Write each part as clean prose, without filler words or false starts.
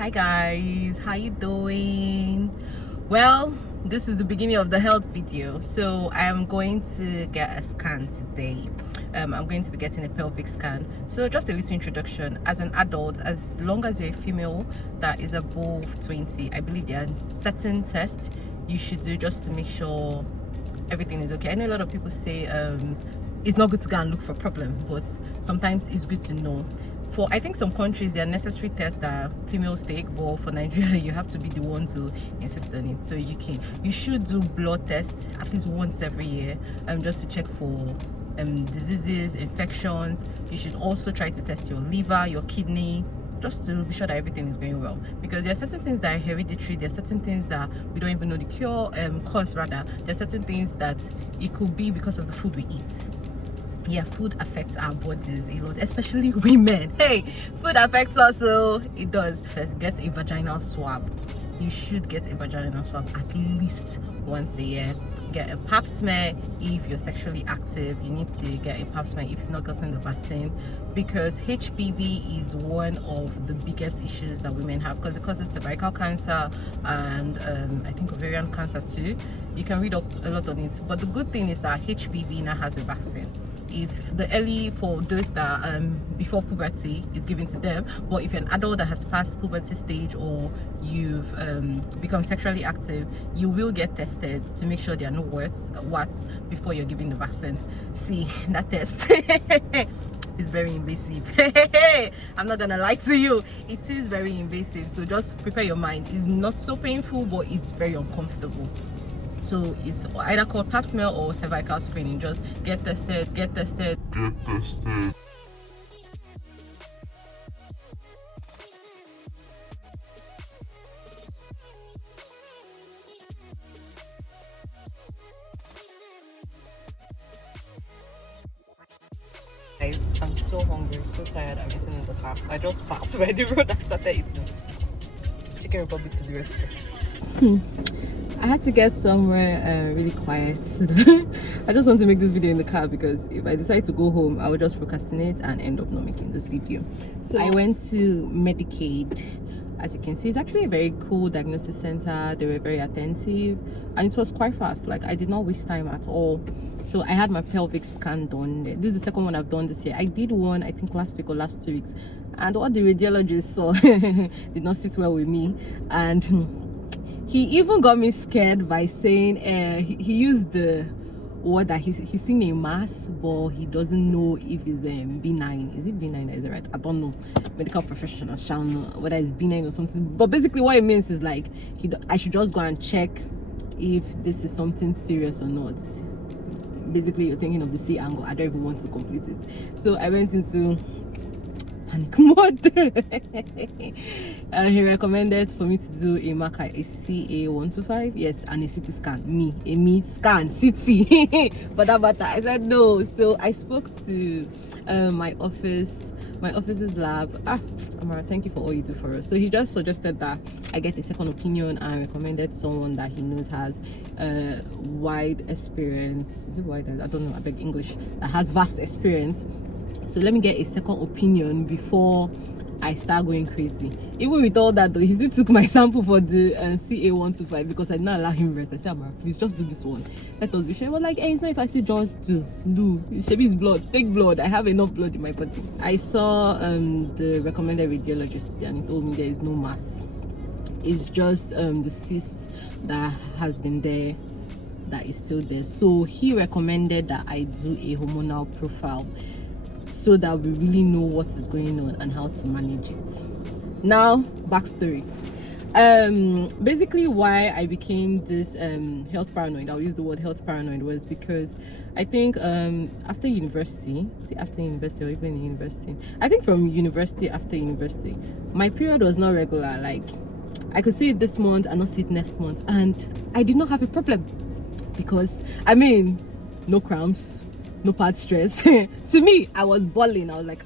Hi guys, how you doing? Well, this is the beginning of the health video, so I am going to get a scan today. I'm going to be getting a pelvic scan. So just a little introduction. As an adult, as long as you're a female that is above 20, I believe there are certain tests you should do just to make sure everything is okay. I know a lot of people say it's not good to go and look for problem, but sometimes it's good to know. For I think some countries there are necessary tests that females take, but for Nigeria you have to be the one to insist on it. So you should do blood tests at least once every year, just to check for diseases, infections. You should also try to test your liver, your kidney, just to be sure that everything is going well, because there are certain things that are hereditary, there are certain things that we don't even know the cause rather. There are certain things that it could be because of the food we eat. Yeah, food affects our bodies a lot, especially women. Hey, food affects us, so it does. First, get a vaginal swab. You should get a vaginal swab at least once a year. Get a pap smear if you're sexually active. You need to get a pap smear if you've not gotten the vaccine, because HPV is one of the biggest issues that women have, because it causes cervical cancer and I think ovarian cancer too. You can read up a lot on it, but the good thing is that HPV now has a vaccine. If the early, for those that before puberty is given to them, but if you're an adult that has passed puberty stage or you've become sexually active, you will get tested to make sure there are no warts before you're giving the vaccine. See, that test is very invasive. I'm not gonna lie to you, it is very invasive, so just prepare your mind. It's not so painful, but it's very uncomfortable. So it's either called pap smear or cervical screening. Just get tested. Guys, I'm so hungry, so tired. I'm eating in the car. I just passed by the road and started eating. Chicken Republic to be respected. I had to get somewhere really quiet. I just want to make this video in the car, because if I decide to go home, I will just procrastinate and end up not making this video. So I went to Medicaid. As you can see, it's actually a very cool diagnosis center. They were very attentive and it was quite fast. Like, I did not waste time at all. So I had my pelvic scan done. This is the second one I've done this year. I did one, I think last week or last 2 weeks, and what the radiologist saw did not sit well with me. And he even got me scared by saying he used the word that he's seen a mass, but he doesn't know if it's benign. Is it benign? Is it right? I don't know. Medical professionals shall know whether it's benign or something. But basically what it means is like I should just go and check if this is something serious or not. Basically, you're thinking of the C angle. I don't even want to complete it. So I went into panic mode. And he recommended for me to do a marker, a CA125, yes, and a CT scan. Me scan CT. But that matter, I said no. So I spoke to my office's lab. Amara, thank you for all you do for us. So he just suggested that I get a second opinion and recommended someone that he knows has wide experience. Is it wide? I don't know, I beg English. That has vast experience. So let me get a second opinion before I start going crazy. Even with all that though, he still took my sample for the CA125, because I did not allow him rest. I said, Amara, please just do this one. Let us be sure. He was like, hey, it's not if I say just do. Shebi is blood. Take blood. I have enough blood in my body. I saw the recommended radiologist today, and he told me there is no mass. It's just the cyst that has been there that is still there. So he recommended that I do a hormonal profile, so that we really know what is going on and how to manage it. Now, backstory. Basically why I became this health paranoid, I'll use the word health paranoid, was because I think after university or even in university, I think from university, after university, my period was not regular. Like, I could see it this month and not see it next month, and I did not have a problem, because I mean, no cramps, no bad stress. To me, I was bawling. I was like,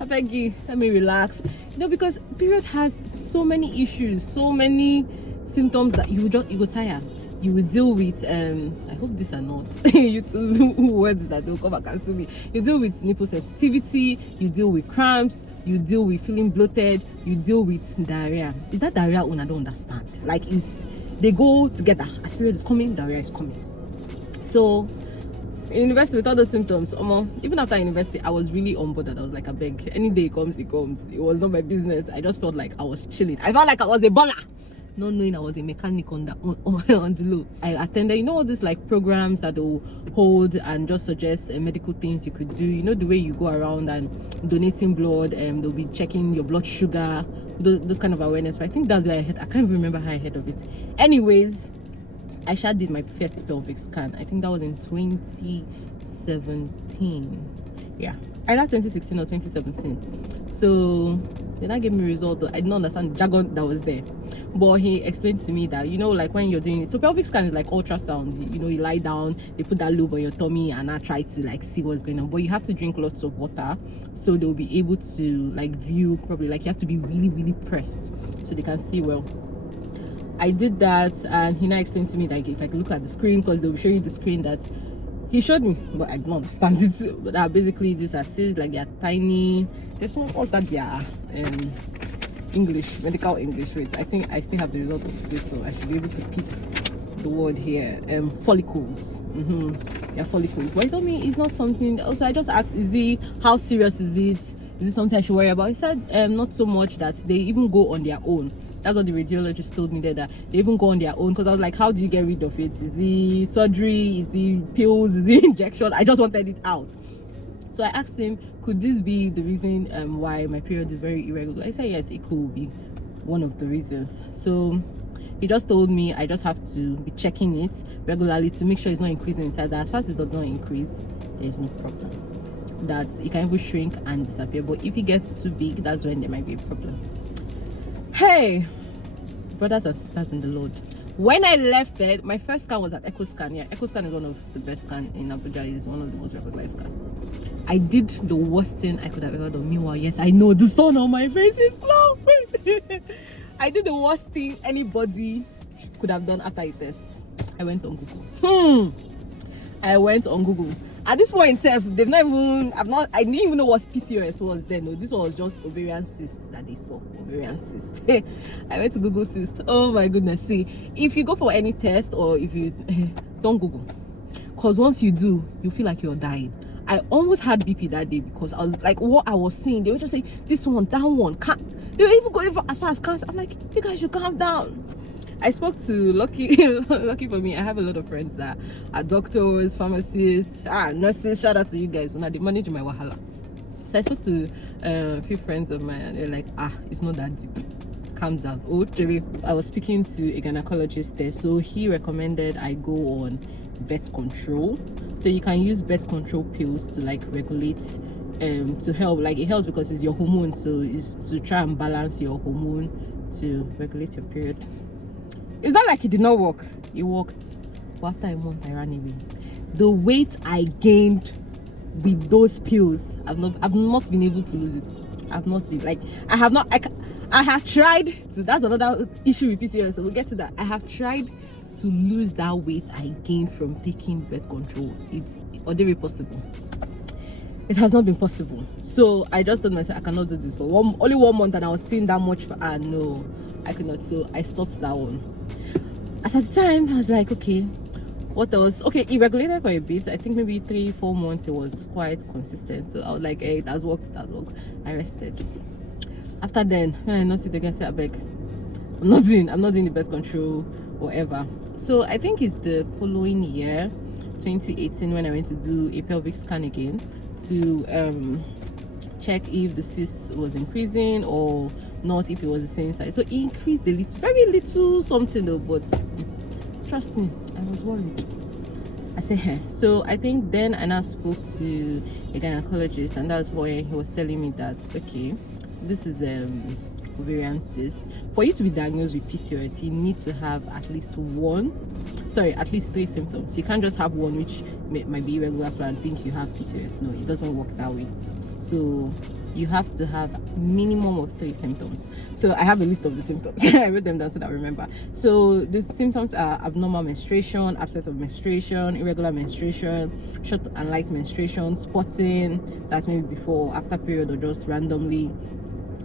I beg you, let me relax. Because period has so many issues, so many symptoms that you go tired. you will deal with I hope these are not YouTube words that will come back and sue me. You deal with nipple sensitivity, you deal with cramps, you deal with feeling bloated, you deal with diarrhea. Is that diarrhea one? I don't understand. Like, is they go together? As period is coming, diarrhea is coming. So in university, with all those symptoms, even after university, I was really on board. I was like, I beg, any day it comes, it comes. It was not my business. I just felt like I was chilling. I felt like I was a baller, not knowing I was a mechanic on the low. I attended, all these like programs that they'll hold and just suggest medical things you could do. The way you go around and donating blood, they'll be checking your blood sugar, those kind of awareness. But I think that's where I can't even remember how I heard of it. Anyways, I did my first pelvic scan. I think that was in 2017. Yeah, either 2016 or 2017. So then I gave me a result, though I didn't understand the jargon that was there. But he explained to me that, like when you're doing, so pelvic scan is like ultrasound. You lie down, they put that lobe on your tummy and I try to like see what's going on. But you have to drink lots of water, so they'll be able to like view probably, like you have to be really, really pressed so they can see well. I did that, and he now explained to me like if I could look at the screen, because they'll show you the screen that he showed me, but I don't understand it. But basically these are cysts, like they're tiny. There's one, what's that? Their English, medical English rates. I think I still have the result of this, so I should be able to pick the word here. Follicles. Yeah, follicles. But he told me it's not something. Also, I just asked, how serious is it? Is it something I should worry about? He said not so much, that they even go on their own. That's what the radiologist told me there, that they even go on their own. Because I was like, how do you get rid of it? Is it surgery? Is it pills? Is it injection? I just wanted it out. So I asked him, could this be the reason why my period is very irregular? I said yes, it could be one of the reasons. So he just told me I just have to be checking it regularly to make sure it's not increasing inside. That as far as it does not increase, there is no problem. That it can even shrink and disappear. But if it gets too big, that's when there might be a problem. Hey, brothers and sisters in the Lord, when I left there, my first scan was at Echo Scan. Yeah, Echo Scan is one of the best scans in Abuja. It's one of the most recognized scans. I did the worst thing I could have ever done. Meanwhile, yes, I know the sun on my face is glowing. I did the worst thing anybody could have done after a test. I went on Google. I went on Google. At this point itself, I didn't even know what Pcos was then. No, this was just ovarian cyst that they saw. Ovarian cyst. I went to Google cyst. Oh my goodness. See, if you go for any test, or if you don't Google, because once you do, you feel like you're dying. I almost had BP that day, because I was like, what I was seeing, they were just saying this one, that one, they were even going as far as cancer. I'm like, you guys should calm down. I spoke to lucky for me, I have a lot of friends that are doctors, pharmacists, nurses. Shout out to you guys. They manage my wahala. So I spoke to a few friends of mine, and they're like, it's not that deep, calm down. I was speaking to a gynecologist there, so he recommended I go on birth control. So you can use birth control pills to like regulate, to help, like it helps because it's your hormone, so it's to try and balance your hormone to regulate your period. It's not like it did not work. It worked. But after a month, I ran away. The weight I gained with those pills, I've not been able to lose it. I've not been, like, I have tried to, that's another issue with PCOS, so we'll get to that. I have tried to lose that weight I gained from taking birth control. It's very possible. It has not been possible. So I just told myself I cannot do this for only 1 month, and I was seeing that much for no, I could not. So I stopped that one. As at the time, I was like, okay, what else? Okay, it regulated for a bit. I think maybe 3-4 months it was quite consistent. So I was like, hey, it has worked. I rested. After then, when I not sit again, say, I beg, I'm not doing the birth control, whatever. So I think it's the following year, 2018, when I went to do a pelvic scan again to check if the cyst was increasing or not, if it was the same size. So it increased a little, very little something though, but trust me, I was worried. I said, hey. So I think then I now spoke to a gynecologist, and that's why he was telling me that, okay, this is ovarian cyst. For you to be diagnosed with PCOS, you need to have at least 3 symptoms. You can't just have one which might be irregular and think you have PCOS. No, it doesn't work that way. So you have to have minimum of 3 symptoms. So I have a list of the symptoms. I wrote them down so that I remember. So the symptoms are abnormal menstruation, absence of menstruation, irregular menstruation, short and light menstruation, spotting, that's maybe before or after period or just randomly,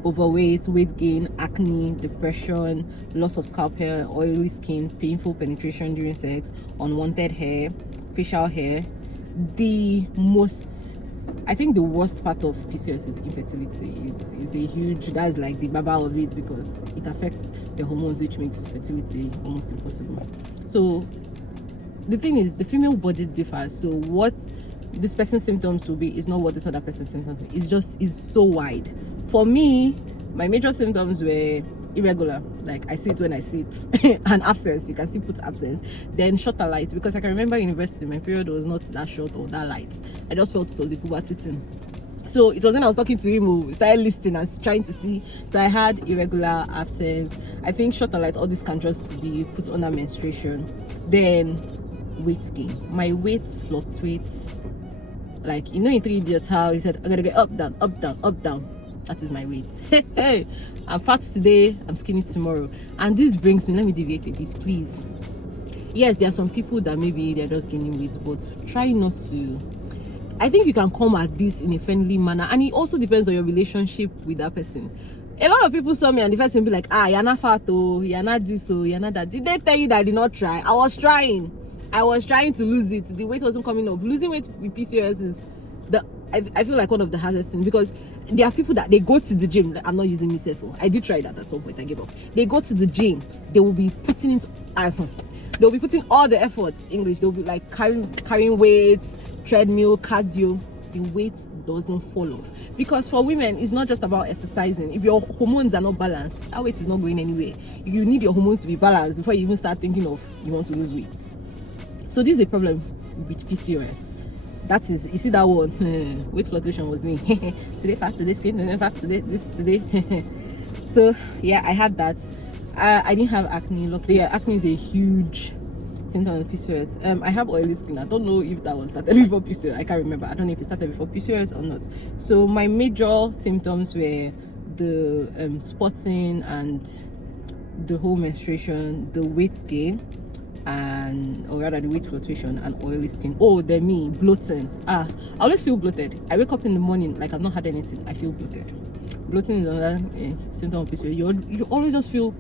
overweight, weight gain, acne, depression, loss of scalp hair, oily skin, painful penetration during sex, unwanted hair, facial hair. I think the worst part of PCOS is infertility. It's a huge, that's like the baba of it, because it affects the hormones, which makes fertility almost impossible. So the thing is, the female body differs. So what this person's symptoms will be is not what this other person's symptoms is so wide. For me, my major symptoms were irregular, like I sit when I sit, and absence. You can still put absence. Then shorter light, because I can remember in university my period was not that short or that light. I just felt it was a puberty thing. So it was when I was talking to him who started listening and trying to see. So I had irregular, absence. I think shorter light, all this can just be put under menstruation. Then weight gain. My weight fluctuates, like, you know, in 3 Idiots how he said I gotta get up, down, up, down, up, down. That is my weight. Hey, I'm fat today, I'm skinny tomorrow. And this brings me, let me deviate a bit, please. Yes, there are some people that maybe they're just gaining weight, but try not to. I think you can come at this in a friendly manner, and it also depends on your relationship with that person. A lot of people saw me and the first thing be like, you're not fat, oh, you're not this, oh, you're not that. Did they tell you that I did not try? I was trying to lose it. The weight wasn't coming up. Losing weight with PCOS is I feel like one of the hardest things, because there are people that they go to the gym. I'm not using myself. I did try that at some point. I gave up. They go to the gym. They will be putting it. They'll be putting all the efforts. English. They'll be like carrying weights, treadmill, cardio. The weight doesn't fall off, because for women it's not just about exercising. If your hormones are not balanced, that weight is not going anywhere. You need your hormones to be balanced before you even start thinking of you want to lose weight. So this is a problem with PCOS. That is, you see that one, weight fluctuation was me. Today fat, today skin, today fat, today this, today. So yeah, I had that. I didn't have acne. Luckily, yeah, acne is a huge symptom of PCOS. I have oily skin. I don't know if that one started before PCOS. I can't remember. I don't know if it started before PCOS or not. So my major symptoms were the spotting and the whole menstruation, the weight gain, or rather the weight fluctuation, and oily skin. Oh, then me, bloating. I always feel bloated. I wake up in the morning like I've not had anything. I feel bloated. Bloating is another symptom of PCOS. You always just feel,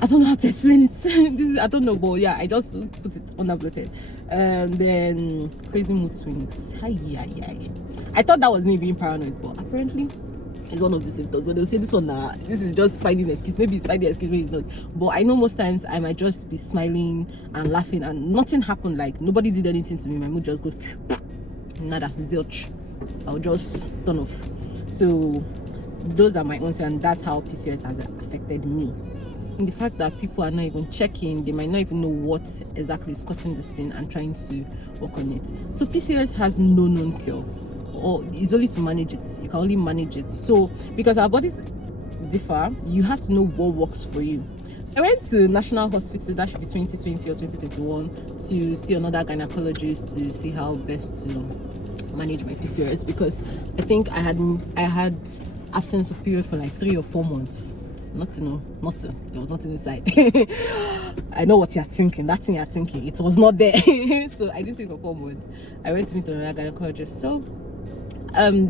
I don't know how to explain it. I don't know, but yeah, I just put it under bloated. Then crazy mood swings. I thought that was me being paranoid, but apparently it's one of the symptoms. But they'll say this one, this is just finding an excuse. Maybe it's finding an excuse, maybe it's not. But I know most times I might just be smiling and laughing and nothing happened. Like nobody did anything to me. My mood just goes nada, zilch. I'll just turn off. So those are my own, and that's how PCOS has affected me. And the fact that people are not even checking, they might not even know what exactly is causing this thing and trying to work on it. So PCOS has no known cure, or it's only to manage it. You can only manage it. So because our bodies differ, you have to know what works for you. So I went to National Hospital, that should be 2020 or 2021, to see another gynecologist to see how best to manage my PCOS, because I think I had absence of period for like 3 or 4 months. Nothing. There was nothing inside. I know what you're thinking. That thing you're thinking, it was not there. So I didn't see it for 4 months. I went to meet another gynecologist. So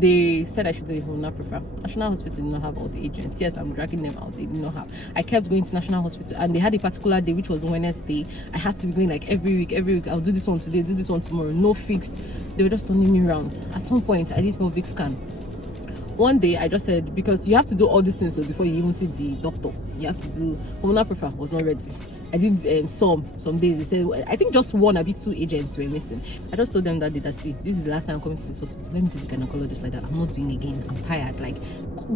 they said I should do a hormonal profile. National Hospital did not have all the agents. Yes, I'm dragging them out. They did not have. I kept going to National Hospital, and they had a particular day, which was Wednesday. I had to be going like every week. I'll do this one today, do this one tomorrow. No fixed. They were just turning me around. At some point, I did a big scan. One day I just said, because you have to do all these things before you even see the doctor. You have to do hormonal profile. Was not ready. I did some days. They said, I think just 1 or 2 agents were missing. I just told them that day that, see, this is the last time I'm coming to this hospital. Let me see the gynecologist like that. I'm not doing it again. I'm tired. Like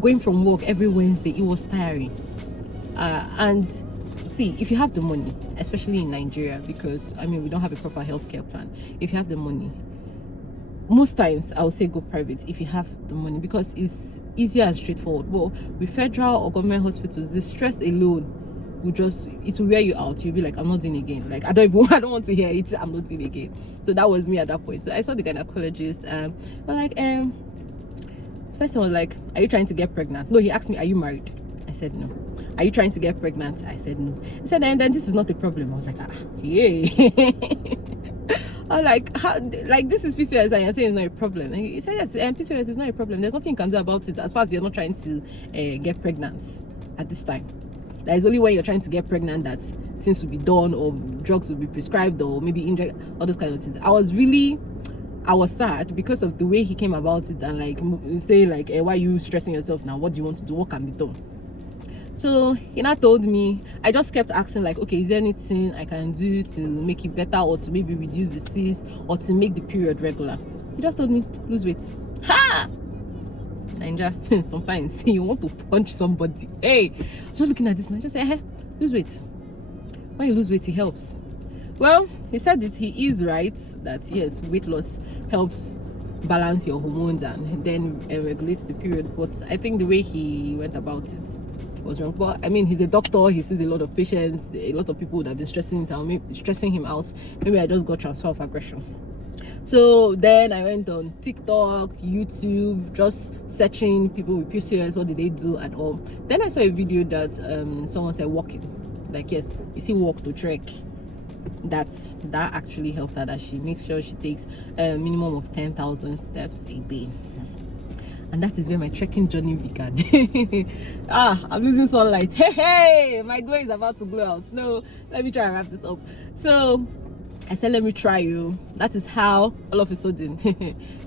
going from work every Wednesday, it was tiring. And see, if you have the money, especially in Nigeria, because I mean we don't have a proper healthcare plan. If you have the money, most times I would say go private if you have the money, because it's easier and straightforward. But with federal or government hospitals, the stress alone it will wear you out. You'll be like, I'm not doing it again. Like I don't want to hear it. I'm not doing it again. So that was me at that point. So I saw the gynecologist. But like person was like, are you trying to get pregnant? No, he asked me, are you married? I said no. Are you trying to get pregnant? I said no. He said, and then this is not a problem. I was like, yay. I'm like, how, like, this is PCOS and you're saying it's not a problem. And he said, yes, PCOS is not a problem. There's nothing you can do about it as far as you're not trying to get pregnant at this time. That is only when you're trying to get pregnant that things will be done, or drugs will be prescribed, or maybe inject, all those kind of things. I was sad because of the way he came about it, and like say like, why are you stressing yourself now? What do you want to do? What can be done? So he now told me, I just kept asking like, okay, is there anything I can do to make it better, or to maybe reduce the cyst, or to make the period regular? He just told me, lose weight. Ha! Ninja, sometimes you want to punch somebody. Hey, I was just looking at this man, just say, hey, lose weight. When you lose weight, it helps. Well, he said that he is right, that yes, weight loss helps balance your hormones and then regulates the period. But I think the way he went about it was wrong. But I mean, he's a doctor, he sees a lot of patients, a lot of people would have been stressing him out. Maybe I just got transfer of aggression. So then I went on TikTok, YouTube, just searching people with PCOS, what did they do and all. Then I saw a video that someone said walking, like, yes, you see, walk to trek, that actually helped her, that she makes sure she takes a minimum of 10,000 steps a day. And that is where my trekking journey began. I'm losing sunlight. Hey, my glow is about to glow out. No, let me try and wrap this up. So I said, let me try you. That is how all of a sudden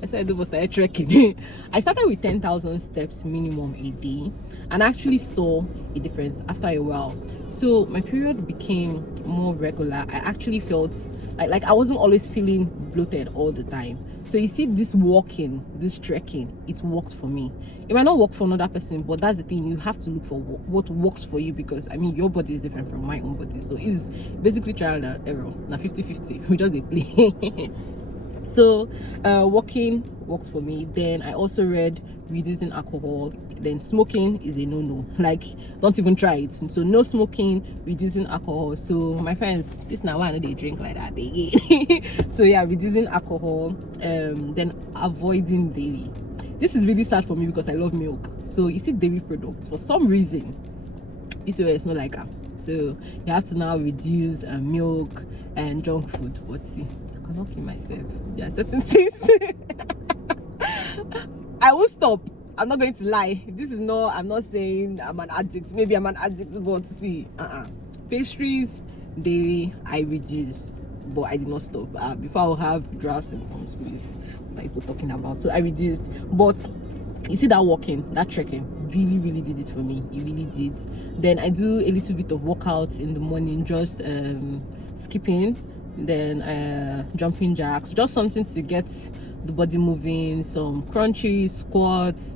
I said, I started trekking. I started with 10,000 steps minimum a day, and I actually saw a difference after a while. So my period became more regular. I actually felt like I wasn't always feeling bloated all the time. So you see, this walking, this trekking, it worked for me. It might not work for another person, but that's the thing, you have to look for what works for you, because I mean, your body is different from my own body. So it's basically trial and error. Now 50-50, we just they play. So walking works for me. Then I also read reducing alcohol. Then smoking is a no-no, like don't even try it. So no smoking, reducing alcohol. So my friends, this now why I know they drink like that again. So yeah, reducing alcohol, then avoiding dairy. This is really sad for me because I love milk. So you see, dairy products, for some reason PCOS not like that. So you have to now reduce milk and junk food. But see, I cannot feed myself. There are certain things I will stop. I'm not going to lie. This is not, I'm not saying I'm an addict. Maybe I'm an addict, but see, pastries, dairy, I reduce, but I did not stop. Before I'll have drought symptoms, please. What are people talking about? So I reduced, but you see, that walking, that trekking really did it for me. It really did. Then I do a little bit of workouts in the morning, just skipping, then jumping jacks, just something to get the body moving, some crunches, squats.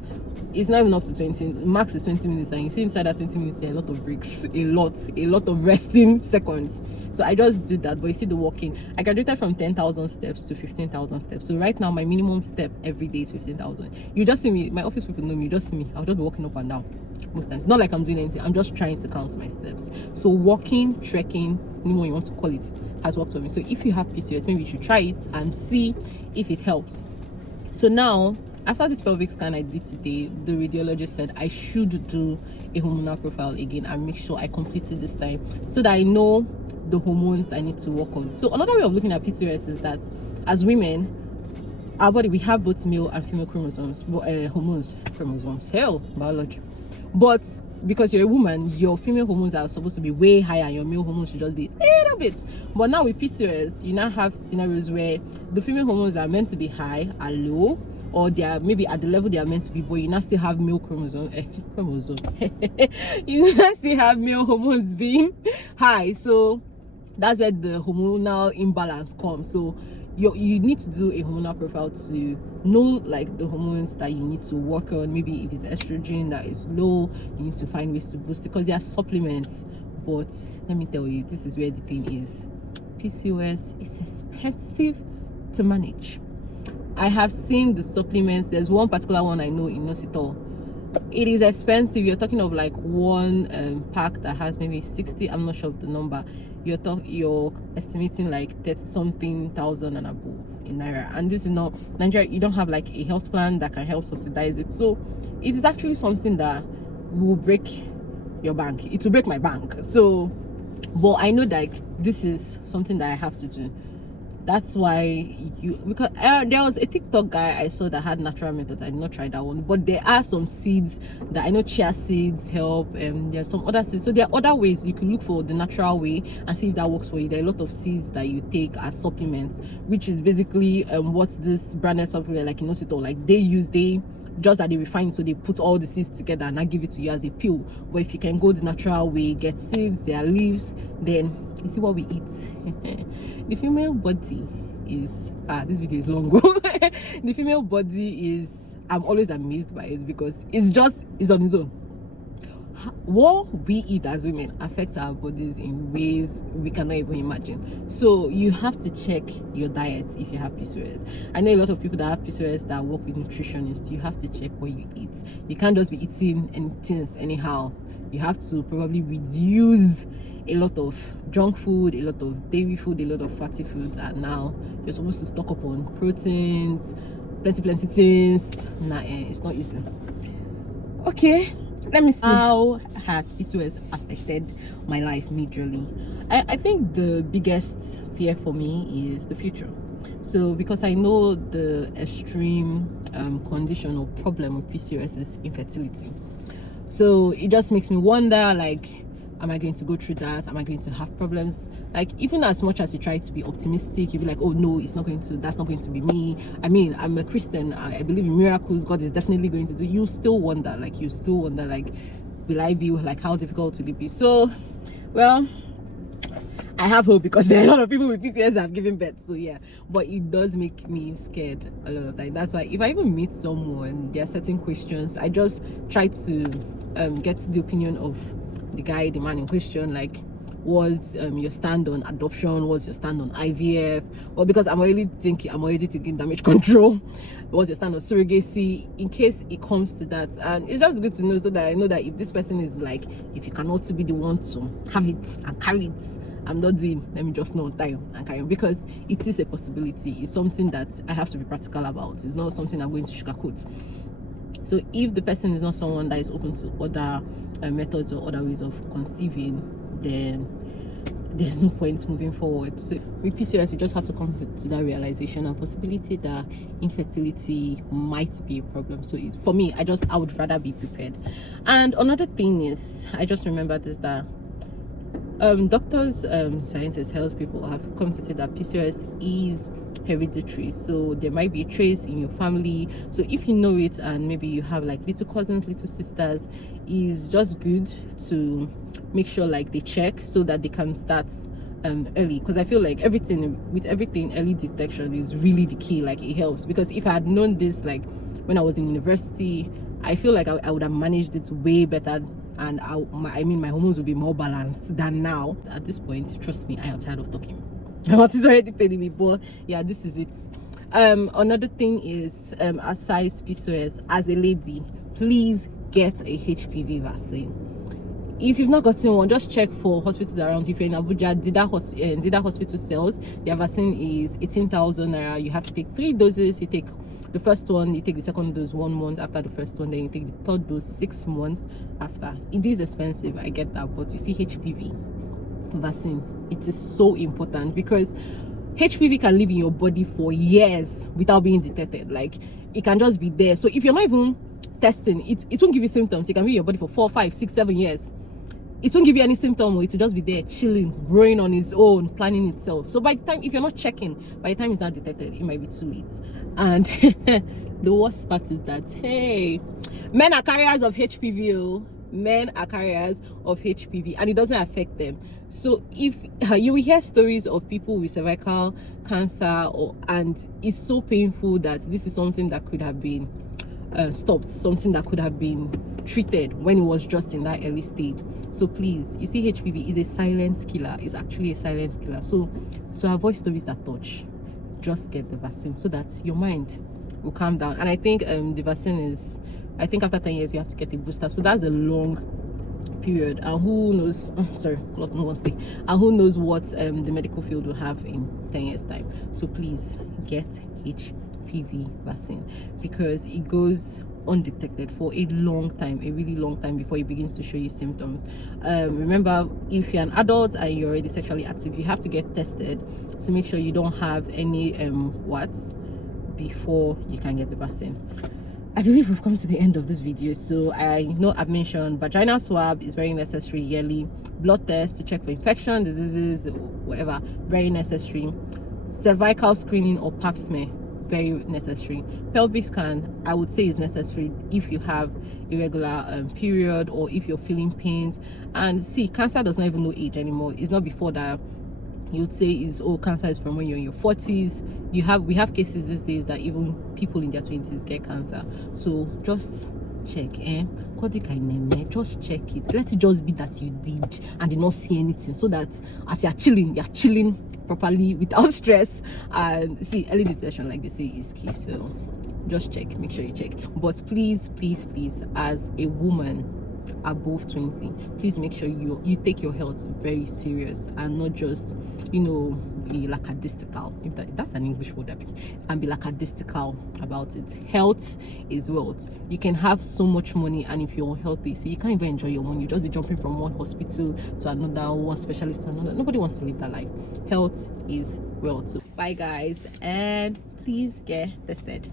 It's not even up to 20, max is 20 minutes, and you see inside that 20 minutes there are a lot of breaks, a lot of resting seconds. So I just do that. But you see, the walking, I graduated from 10,000 steps to 15,000 steps. So right now my minimum step every day is 15,000. You just see me, my office people know me, you just see me, I'll just be walking up and down most times. Not like I'm doing anything, I'm just trying to count my steps. So walking, trekking, anyone you want to call it, has worked for me. So if you have PCOS, maybe you should try it and see if it helps. So now, after this pelvic scan I did today, the radiologist said I should do a hormonal profile again and make sure I complete it this time, so that I know the hormones I need to work on. So another way of looking at PCOS is that as women, our body, we have both male and female chromosomes, chromosomes, hell, biology. But because you're a woman, your female hormones are supposed to be way higher and your male hormones should just be a little bit. But now with PCOS, you now have scenarios where the female hormones that are meant to be high are low, or they are maybe at the level they are meant to be, but you now still have male you now still have male hormones being high. So that's where the hormonal imbalance comes. So you need to do a hormonal profile to know like the hormones that you need to work on. Maybe if it's estrogen that is low, you need to find ways to boost it, because there are supplements. But let me tell you, this is where the thing is. PCOS is expensive to manage. I have seen the supplements. There's one particular one I know in Nositol. It is expensive. You're talking of like one pack that has maybe 60, I'm not sure of the number. You're estimating like 30 something thousand and above in naira, and this is not Nigeria. You don't have like a health plan that can help subsidize it, so it is actually something that will break your bank. It will break my bank. So, but I know that this is something that I have to do. That's why because there was a TikTok guy I saw that had natural methods. I did not try that one, but there are some seeds that I know chia seeds help, and there's some other seeds. So there are other ways you can look for the natural way and see if that works for you. There are a lot of seeds that you take as supplements, which is basically what this branded supplement like Inosito, like they just that they refine it, so they put all the seeds together and I give it to you as a pill. But if you can go the natural way, get seeds, their leaves, then you see what we eat. The female body is this video is long. The female body is, I'm always amazed by it because it's on its own. What we eat as women affects our bodies in ways we cannot even imagine. So you have to check your diet if you have PCOS. I know a lot of people that have PCOS that work with nutritionists. You have to check what you eat. You can't just be eating things anyhow. You have to probably reduce a lot of junk food, a lot of dairy food, a lot of fatty foods, and now you're supposed to stock up on proteins, plenty things. Nah, it's not easy. Okay, let me see. How has PCOS affected my life majorly? I think the biggest fear for me is the future. So because I know the extreme condition or problem with PCOS is infertility. So it just makes me wonder, like, am I going to go through that? Am I going to have problems? Like, even as much as you try to be optimistic, you'll be like, oh no, that's not going to be me. I mean, I'm a Christian. I believe in miracles. God is definitely going to do. You still wonder, like, will I be, like, how difficult will it be? So, well, I have hope because there are a lot of people with PCOS that have given birth. So yeah, but it does make me scared a lot of time. That's why if I even meet someone, there are certain questions I just try to get the opinion of the man in question, like, what's your stand on adoption, what's your stand on IVF, or because I'm already thinking damage control, what's your stand on surrogacy, in case it comes to that. And it's just good to know, so that I know that if this person is like, if you cannot be the one to have it and carry it, I'm not doing, let me just know time and carry on, because it is a possibility. It's something that I have to be practical about. It's not something I'm going to sugarcoat. So if the person is not someone that is open to other methods or other ways of conceiving, then there's no point moving forward. So with PCOS, you just have to come to that realization and possibility that infertility might be a problem. So for me, I would rather be prepared. And another thing is, I just remembered is that doctors, scientists, health people have come to say that PCOS is hereditary, so there might be a trace in your family. So if you know it, and maybe you have like little cousins, little sisters, is just good to make sure like they check so that they can start early, because I feel like everything early detection is really the key. Like, it helps, because if I had known this like when I was in university, I feel like I would have managed it way better, and I mean my hormones would be more balanced than now. At this point, trust me, I am tired of talking. What is already paying me, but yeah, this is it. Another thing is, aside PCOS, as a lady, please get a HPV vaccine. If you've not gotten one, just check for hospitals around. If you're in Abuja, Dida Hospital sells their vaccine is 18,000 naira. You have to take 3 doses. You take the first one, you take the second dose 1 month after the first one, then you take the third dose 6 months after. It is expensive, I get that, but you see, HPV vaccine, it is so important, because HPV can live in your body for years without being detected. Like, it can just be there. So if you're not even testing it, it won't give you symptoms. It can be in your body for 4, 5, 6, 7 years. It won't give you any symptom, or it will just be there chilling, growing on its own, planning itself. So by the time, if you're not checking, by the time it's not detected, it might be too late. And the worst part is that, hey, men are carriers of HPV. Oh. Men are carriers of HPV, and it doesn't affect them. So if you will hear stories of people with cervical cancer, and it's so painful that this is something that could have been stopped, something that could have been treated when it was just in that early stage. So please, you see, HPV is a silent killer. It's actually a silent killer. So to avoid stories that touch, just get the vaccine so that your mind will calm down. And I think the vaccine is, I think after 10 years you have to get a booster, so that's a long period. And who knows, and who knows what the medical field will have in 10 years time. So please get HPV vaccine, because it goes undetected for a long time, a really long time, before it begins to show you symptoms. Remember, if you're an adult and you're already sexually active, you have to get tested to make sure you don't have any what's before you can get the vaccine. I believe we've come to the end of this video. So I know I've mentioned vaginal swab is very necessary yearly, blood test to check for infection, diseases, whatever, very necessary, cervical screening or pap smear, very necessary, pelvic scan I would say is necessary if you have irregular period, or if you're feeling pains. And see, cancer does not even know age anymore. It's not before that you'd say is, oh, cancer is from when you're in your 40s. We have cases these days that even people in their 20s get cancer. So just check, just check it. Let it just be that you did and did not see anything, so that as you're chilling properly without stress. And see, early detection, like they say, is key. So just check, make sure you check. But please, as a woman above 20, please make sure you take your health very serious, and not just, be lackadaisical, if that's an English word, and be lackadaisical about it. Health is wealth. You can have so much money, and if you're unhealthy, so you can't even enjoy your money. You just be jumping from one hospital to another, one specialist to another. Nobody wants to live that life. Health is wealth. So bye guys, and please get tested.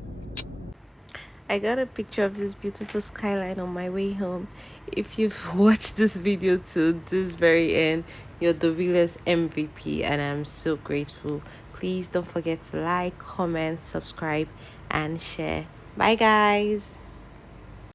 I got a picture of this beautiful skyline on my way home. If you've watched this video to this very end, you're the realest MVP, and I'm so grateful. Please don't forget to like, comment, subscribe, and share. Bye guys.